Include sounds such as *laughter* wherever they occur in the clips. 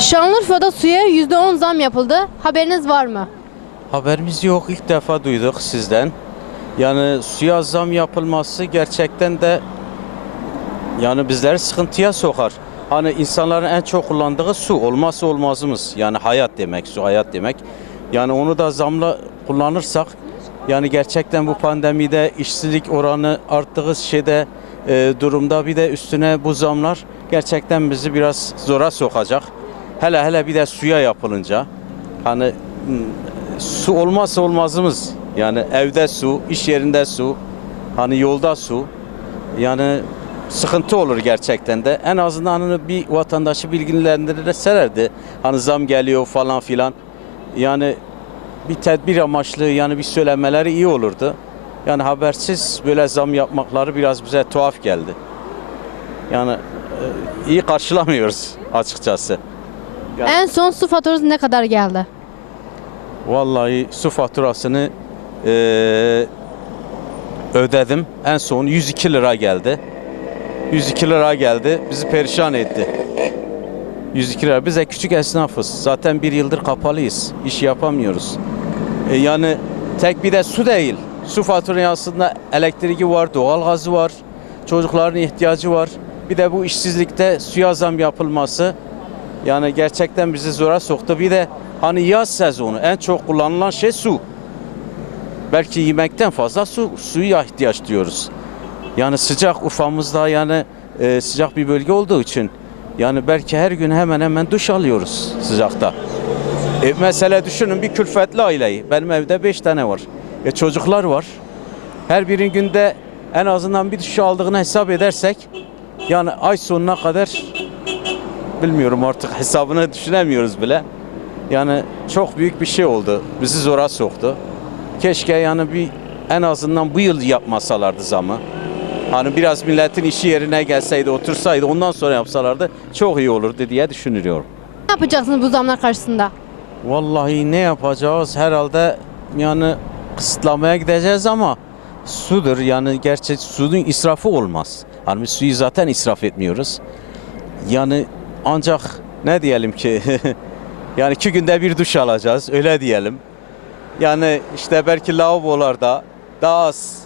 Şanlıurfa'da suya %10 zam yapıldı. Haberiniz var mı? Haberimiz yok. İlk defa duyduk sizden. Yani suya zam yapılması gerçekten de yani bizleri sıkıntıya sokar. Hani insanların en çok kullandığı su olmazsa olmazımız. Yani hayat demek, su hayat demek. Yani onu da zamla kullanırsak yani gerçekten bu pandemide işsizlik oranı arttığı şeyde e, durumda bir de üstüne bu zamlar gerçekten bizi biraz zora sokacak. Hele hele bir de suya yapılınca hani su olmazsa olmazımız. Yani evde su, iş yerinde su, hani yolda su. Yani sıkıntı olur gerçekten de. En azından hani bir vatandaşı bilgilendirirlerdi. Hani zam geliyor falan filan. Yani bir tedbir amaçlı yani bir söylemeleri iyi olurdu. Yani habersiz böyle zam yapmakları biraz bize tuhaf geldi. Yani e, iyi karşılamıyoruz açıkçası. En son su faturası ne kadar geldi? Vallahi su faturasını eee, ödedim. En son 102 lira geldi. 102 lira geldi. Bizi perişan etti. 102 lira. Biz küçük esnafız. Zaten bir yıldır kapalıyız. İş yapamıyoruz. E, yani tek bir de su değil. Su faturası aslında elektriği var, doğalgazı var. Çocukların ihtiyacı var. Bir de bu işsizlikte suya zam yapılması yani gerçekten bizi zora soktu. Bir de hani yaz sezonu en çok kullanılan şey su. Belki yemekten fazla su suya ihtiyaç duyuyoruz. Yani sıcak Urfa'mızda yani e, sıcak bir bölge olduğu için yani belki her gün hemen hemen duş alıyoruz sıcakta. E, mesela düşünün bir külfetli aileyi. Benim evde 5 tane var. E, çocuklar var. Her birinin günde en azından bir duş aldığını hesap edersek yani ay sonuna kadar bilmiyorum artık hesabını düşünemiyoruz bile. Yani çok büyük bir şey oldu. Bizi zora soktu. Keşke yani bir en azından bu yıl yapmasalardı zamı. Hani biraz milletin işi yerine gelseydi, otursaydı, ondan sonra yapsalardı çok iyi olurdu diye düşünüyorum. Ne yapacaksınız bu zamlar karşısında? Vallahi ne yapacağız herhalde yani kısıtlamaya gideceğiz ama sudur yani gerçek suyun israfı olmaz. Hani suyu zaten israf etmiyoruz. Yani ancak ne diyelim ki *laughs* yani iki günde bir duş alacağız öyle diyelim. Yani işte belki lavabolarda daha az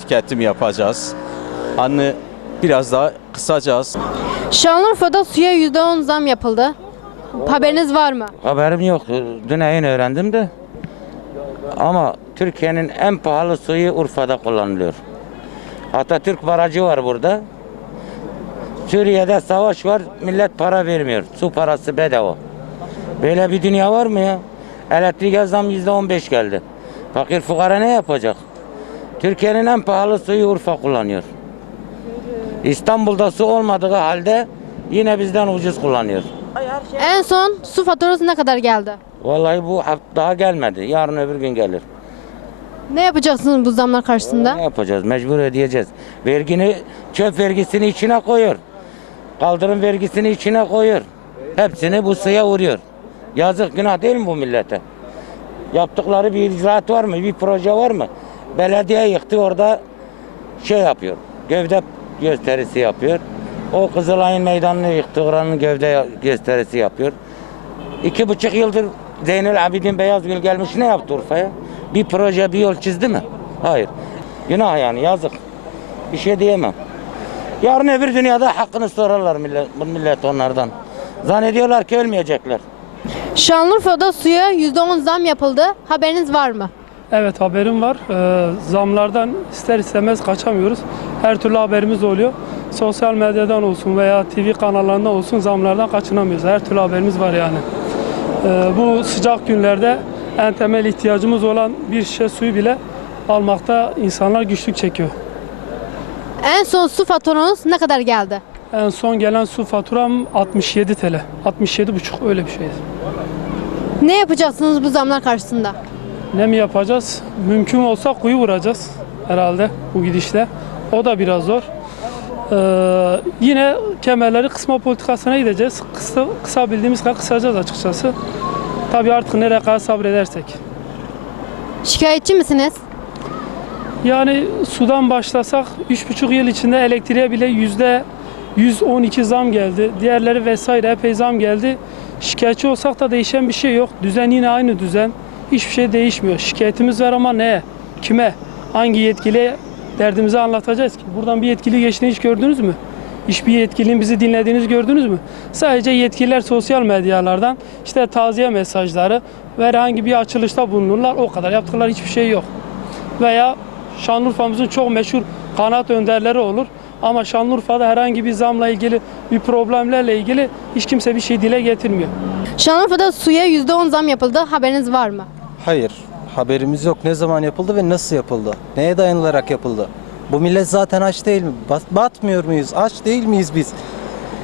tüketim yapacağız. Hani biraz daha kısacağız. Şanlıurfa'da suya %10 zam yapıldı. Haberiniz var mı? Haberim yok. Dün yayın öğrendim de. Ama Türkiye'nin en pahalı suyu Urfa'da kullanılıyor. Atatürk barajı var burada. Suriye'de savaş var, millet para vermiyor. Su parası bedava. Böyle bir dünya var mı ya? Elektrik zam yüzde on beş geldi. Fakir fukara ne yapacak? Türkiye'nin en pahalı suyu Urfa kullanıyor. İstanbul'da su olmadığı halde yine bizden ucuz kullanıyor. En son su faturası ne kadar geldi? Vallahi bu hafta daha gelmedi. Yarın öbür gün gelir. Ne yapacaksınız bu zamlar karşısında? Ne yapacağız? Mecbur ödeyeceğiz. Vergini, çöp vergisini içine koyuyor. Kaldırım vergisini içine koyuyor. Hepsini bu suya vuruyor. Yazık günah değil mi bu millete? Yaptıkları bir icraat var mı? Bir proje var mı? Belediye yıktı orada şey yapıyor. Gövde gösterisi yapıyor. O Kızılay'ın meydanını yıktı. Oranın gövde gösterisi yapıyor. İki buçuk yıldır Zeynel Abidin Beyazgül gelmiş ne yaptı Urfa'ya? Bir proje, bir yol çizdi mi? Hayır. Günah yani yazık. Bir şey diyemem. Yarın öbür dünyada hakkını sorarlar millet, bu millet onlardan. Zannediyorlar ki ölmeyecekler. Şanlıurfa'da suya %10 zam yapıldı. Haberiniz var mı? Evet haberim var. Ee, zamlardan ister istemez kaçamıyoruz. Her türlü haberimiz oluyor. Sosyal medyadan olsun veya TV kanallarından olsun zamlardan kaçınamıyoruz. Her türlü haberimiz var yani. Ee, bu sıcak günlerde en temel ihtiyacımız olan bir şişe suyu bile almakta insanlar güçlük çekiyor. En son su faturanız ne kadar geldi? En son gelen su faturam 67 TL. 67,5 öyle bir şey. Ne yapacaksınız bu zamlar karşısında? Ne mi yapacağız? Mümkün olsa kuyu vuracağız herhalde bu gidişle. O da biraz zor. Ee, yine kemerleri kısma politikasına gideceğiz. Kısa, kısa bildiğimiz kadar kısacağız açıkçası. Tabii artık nereye kadar sabredersek. Şikayetçi misiniz? Yani sudan başlasak 3,5 yıl içinde elektriğe bile yüzde 112 zam geldi. Diğerleri vesaire epey zam geldi. Şikayetçi olsak da değişen bir şey yok. Düzen yine aynı düzen. Hiçbir şey değişmiyor. Şikayetimiz var ama neye? Kime? Hangi yetkiliye derdimizi anlatacağız ki? Buradan bir yetkili geçtiğini hiç gördünüz mü? Hiçbir yetkilinin bizi dinlediğinizi gördünüz mü? Sadece yetkililer sosyal medyalardan işte taziye mesajları ve herhangi bir açılışta bulunurlar. O kadar yaptıkları hiçbir şey yok. Veya Şanlıurfa'mızın çok meşhur kanaat önderleri olur. Ama Şanlıurfa'da herhangi bir zamla ilgili bir problemlerle ilgili hiç kimse bir şey dile getirmiyor. Şanlıurfa'da suya %10 zam yapıldı. Haberiniz var mı? Hayır. Haberimiz yok. Ne zaman yapıldı ve nasıl yapıldı? Neye dayanılarak yapıldı? Bu millet zaten aç değil mi? Bat- batmıyor muyuz? Aç değil miyiz biz?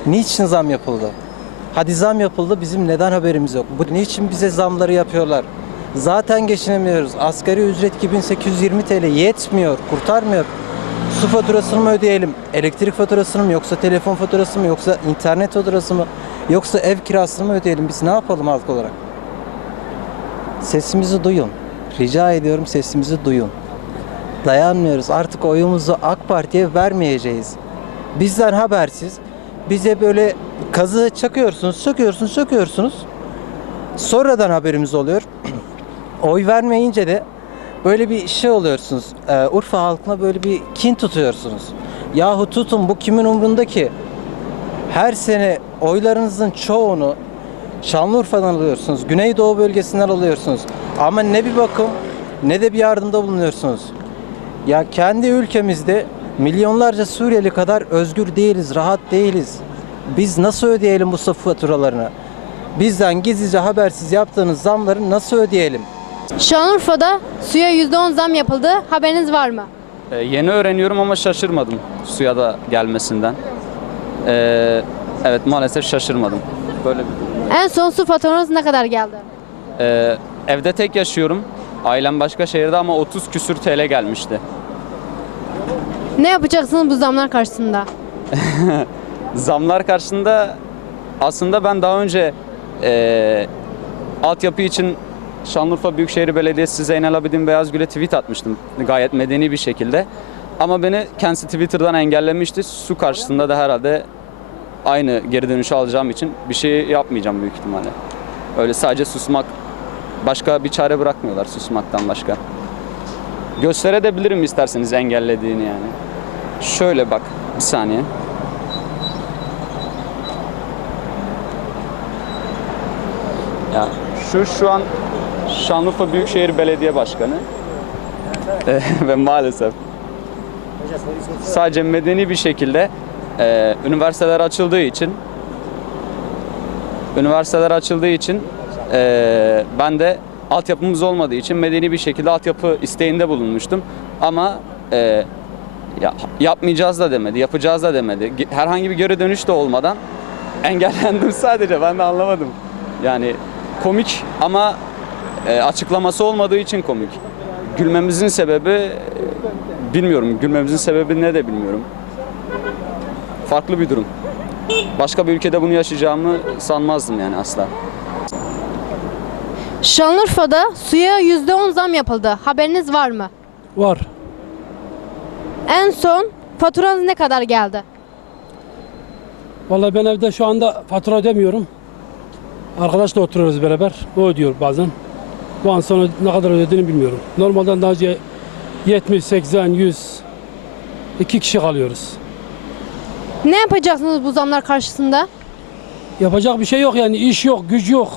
Niçin zam yapıldı? Hadi zam yapıldı bizim neden haberimiz yok? Bu niçin bize zamları yapıyorlar? Zaten geçinemiyoruz. Asgari ücret 2820 TL yetmiyor, kurtarmıyor. Su faturasını mı ödeyelim? Elektrik faturasını mı? Yoksa telefon faturası mı? Yoksa internet faturası mı? Yoksa ev kirasını mı ödeyelim? Biz ne yapalım halk olarak? Sesimizi duyun. Rica ediyorum sesimizi duyun. Dayanmıyoruz. Artık oyumuzu AK Parti'ye vermeyeceğiz. Bizden habersiz bize böyle kazığı çakıyorsunuz, söküyorsunuz, söküyorsunuz. Sonradan haberimiz oluyor. *clears throat* Oy vermeyince de böyle bir şey oluyorsunuz. Ee, Urfa halkına böyle bir kin tutuyorsunuz. Yahu tutun bu kimin umrunda ki? Her sene oylarınızın çoğunu Şanlıurfa'dan alıyorsunuz. Güneydoğu bölgesinden alıyorsunuz. Ama ne bir bakım ne de bir yardımda bulunuyorsunuz. Ya kendi ülkemizde milyonlarca Suriyeli kadar özgür değiliz, rahat değiliz. Biz nasıl ödeyelim bu faturalarını? Bizden gizlice habersiz yaptığınız zamları nasıl ödeyelim? Şanlıurfa'da suya %10 zam yapıldı. Haberiniz var mı? Ee, yeni öğreniyorum ama şaşırmadım suya da gelmesinden. Ee, evet maalesef şaşırmadım. Böyle bir durum. En son su faturanız ne kadar geldi? Ee, evde tek yaşıyorum. Ailem başka şehirde ama 30 küsür TL gelmişti. Ne yapacaksınız bu zamlar karşısında? *laughs* Zamlar karşısında aslında ben daha önce e, altyapı için Şanlıurfa Büyükşehir Belediyesi Zeynel Abidin Beyazgül'e tweet atmıştım gayet medeni bir şekilde. Ama beni kendisi Twitter'dan engellemişti. Su karşısında da herhalde aynı geri dönüşü alacağım için bir şey yapmayacağım büyük ihtimalle. Öyle sadece susmak başka bir çare bırakmıyorlar susmaktan başka. Gösterebilirim isterseniz engellediğini yani. Şöyle bak bir saniye. Ya şu şu an Şanlıurfa Büyükşehir Belediye Başkanı *laughs* ve maalesef sadece medeni bir şekilde e, üniversiteler açıldığı için üniversiteler açıldığı için e, ben de altyapımız olmadığı için medeni bir şekilde altyapı isteğinde bulunmuştum ama e, ya, yapmayacağız da demedi, yapacağız da demedi. Herhangi bir geri dönüş de olmadan engellendim *laughs* sadece ben de anlamadım. Yani komik ama e, açıklaması olmadığı için komik. Gülmemizin sebebi bilmiyorum. Gülmemizin sebebi ne de bilmiyorum. Farklı bir durum. Başka bir ülkede bunu yaşayacağımı sanmazdım yani asla. Şanlıurfa'da suya %10 zam yapıldı. Haberiniz var mı? Var. En son faturanız ne kadar geldi? Vallahi ben evde şu anda fatura ödemiyorum. Arkadaşla oturuyoruz beraber. O ödüyor bazen. Bu an sonra ne kadar ödediğini bilmiyorum. Normalden daha önce 70, 80, 100 iki kişi kalıyoruz. Ne yapacaksınız bu zamlar karşısında? Yapacak bir şey yok yani iş yok, güç yok.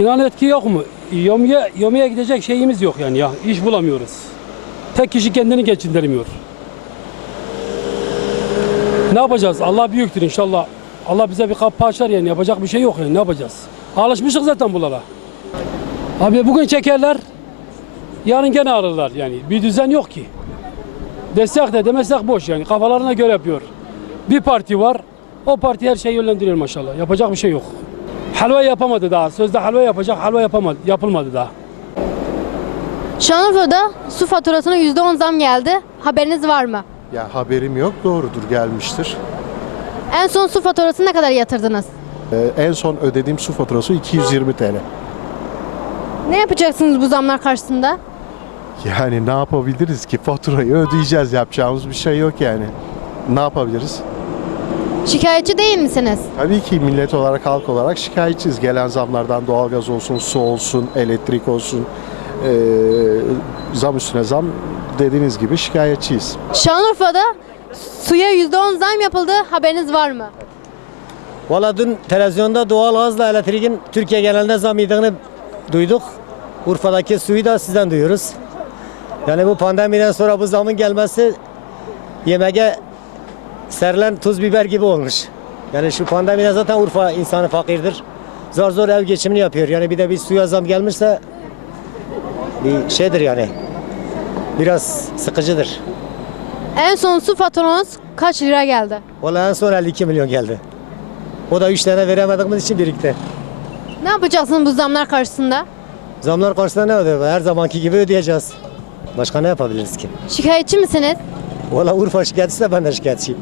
İnan etki yok mu? Yomiye, yomiye gidecek şeyimiz yok yani ya. İş bulamıyoruz. Tek kişi kendini geçindirmiyor. Ne yapacağız? Allah büyüktür inşallah. Allah bize bir kapı açar yani yapacak bir şey yok yani ne yapacağız? Alışmışız zaten bunlara. Abi bugün çekerler, yarın gene alırlar yani. Bir düzen yok ki. Destek de demesek boş yani kafalarına göre yapıyor. Bir parti var, o parti her şeyi yönlendiriyor maşallah. Yapacak bir şey yok. Halva yapamadı daha. Sözde halva yapacak, halva yapamadı, yapılmadı daha. Şanlıurfa'da su faturasına %10 zam geldi. Haberiniz var mı? Ya haberim yok doğrudur gelmiştir. En son su faturasını ne kadar yatırdınız? Ee, en son ödediğim su faturası 220 TL. Ne yapacaksınız bu zamlar karşısında? Yani ne yapabiliriz ki faturayı ödeyeceğiz yapacağımız bir şey yok yani. Ne yapabiliriz? Şikayetçi değil misiniz? Tabii ki millet olarak, halk olarak şikayetçiyiz. Gelen zamlardan doğalgaz olsun, su olsun, elektrik olsun. Ee, zam üstüne zam dediğiniz gibi şikayetçiyiz. Şanlıurfa'da suya %10 zam yapıldı. Haberiniz var mı? Valla dün televizyonda doğalgazla elektriğin Türkiye genelinde zam yediğini duyduk. Urfa'daki suyu da sizden duyuyoruz. Yani bu pandemiden sonra bu zamın gelmesi yemeğe serilen tuz biber gibi olmuş. Yani şu pandemide zaten Urfa insanı fakirdir. Zor zor ev geçimini yapıyor. Yani bir de bir suya zam gelmişse bir şeydir yani. Biraz sıkıcıdır. En son su faturanız kaç lira geldi? Valla en son 52 milyon geldi. O da 3 tane veremediğimiz için birikti. Ne yapacaksınız bu zamlar karşısında? Zamlar karşısında ne ödüyor? Her zamanki gibi ödeyeceğiz. Başka ne yapabiliriz ki? Şikayetçi misiniz? Valla Urfa şikayetçisi de ben de şikayetçiyim.